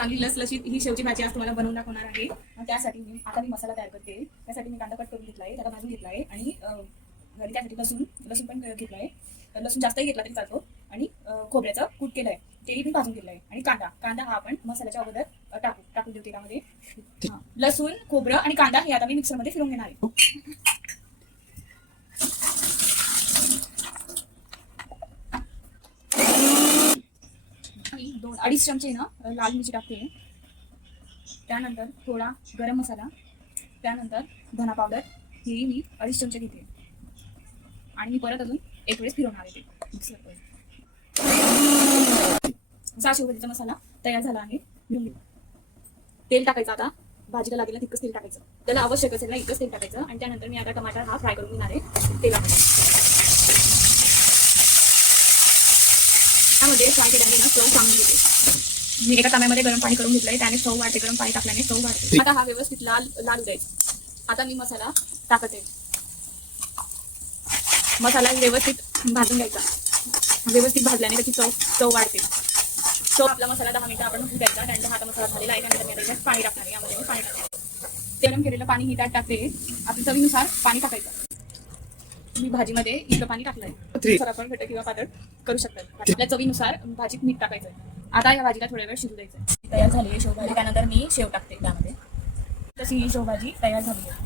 चांगली लसलशीत ही शेवची भाजी आज तुम्हाला बनवून दाखवणार आहे. त्यासाठी मी मसाला तयार करते. त्यासाठी मी कांदा कट करून घेतला आहे, त्याला भाजून घेतला आहे आणि घरी त्यासाठी लसूण पण घेतला आहे. लसूण जास्तही घेतला तरी चालतो आणि खोबऱ्याचं कूट केलं आहे, तेही मी भाजून घेतलं आहे. आणि कांदा हा आपण मसाल्याच्या अगोदर टाकून देऊ तेलामध्ये. लसूण, खोबरं आणि कांदा हे आता मी मिक्सरमध्ये फिरवून घेणार आहे. अडीच चमचे ना लाल मिरची टाकते. त्यानंतर थोडा गरम मसाला, त्यानंतर धना पावडर ही मी 2.5 चमचे घेते आणि मी परत अजून एक वेळेस फिरवणार आहे ते मिक्सर. शेवभाजीचा मसाला तयार झाला आहे. तेल टाकायचं, आता भाजीला लागेल तितकंच तेल टाकायचं, त्याला आवश्यक असेल ना इतकंच तेल टाकायचं. आणि त्यानंतर मी आता टमाटर हा फ्राय करून घेणार आहे तेलामध्ये. त्यामध्ये फ्राय केल्याने ना चव चांगली येते. मी एका तांब्यामध्ये गरम पाणी करून घेतलंय, त्याने चव वाढते. गरम पाणी टाकल्याने चव वाढते. आता हा व्यवस्थित लाल द्यायचा. आता मी मसाला टाकते. मसाला व्यवस्थित भाजून घ्यायचा. व्यवस्थित भाजल्याने त्याची चव वाढते. तो आपला मसाला 10 मिनिटं आपण होऊ द्यायचा. त्यानंतर हा मसाला झालेला आहे. त्यानंतर मी त्याच्यात पाणी टाकणार आहे. यामध्ये पाणी टाकते. गरम केलेलं पाणी ही त्यात टाकते. आपल्या चवीनुसार पाणी टाकायचं. मी भाजीमध्ये इतकं पाणी टाकलंय. आपण घट्ट किंवा पातळ करू शकतात. आपल्या चवीनुसार भाजीत मीठ टाकायचं. आता या भाजीला थोड्या वेळ शिजू द्यायचं. तयार झाली आहे शेवभाजी. त्यानंतर मी शेव टाकते त्यामध्ये. तशी ही शेवभाजी तयार झाली आहे.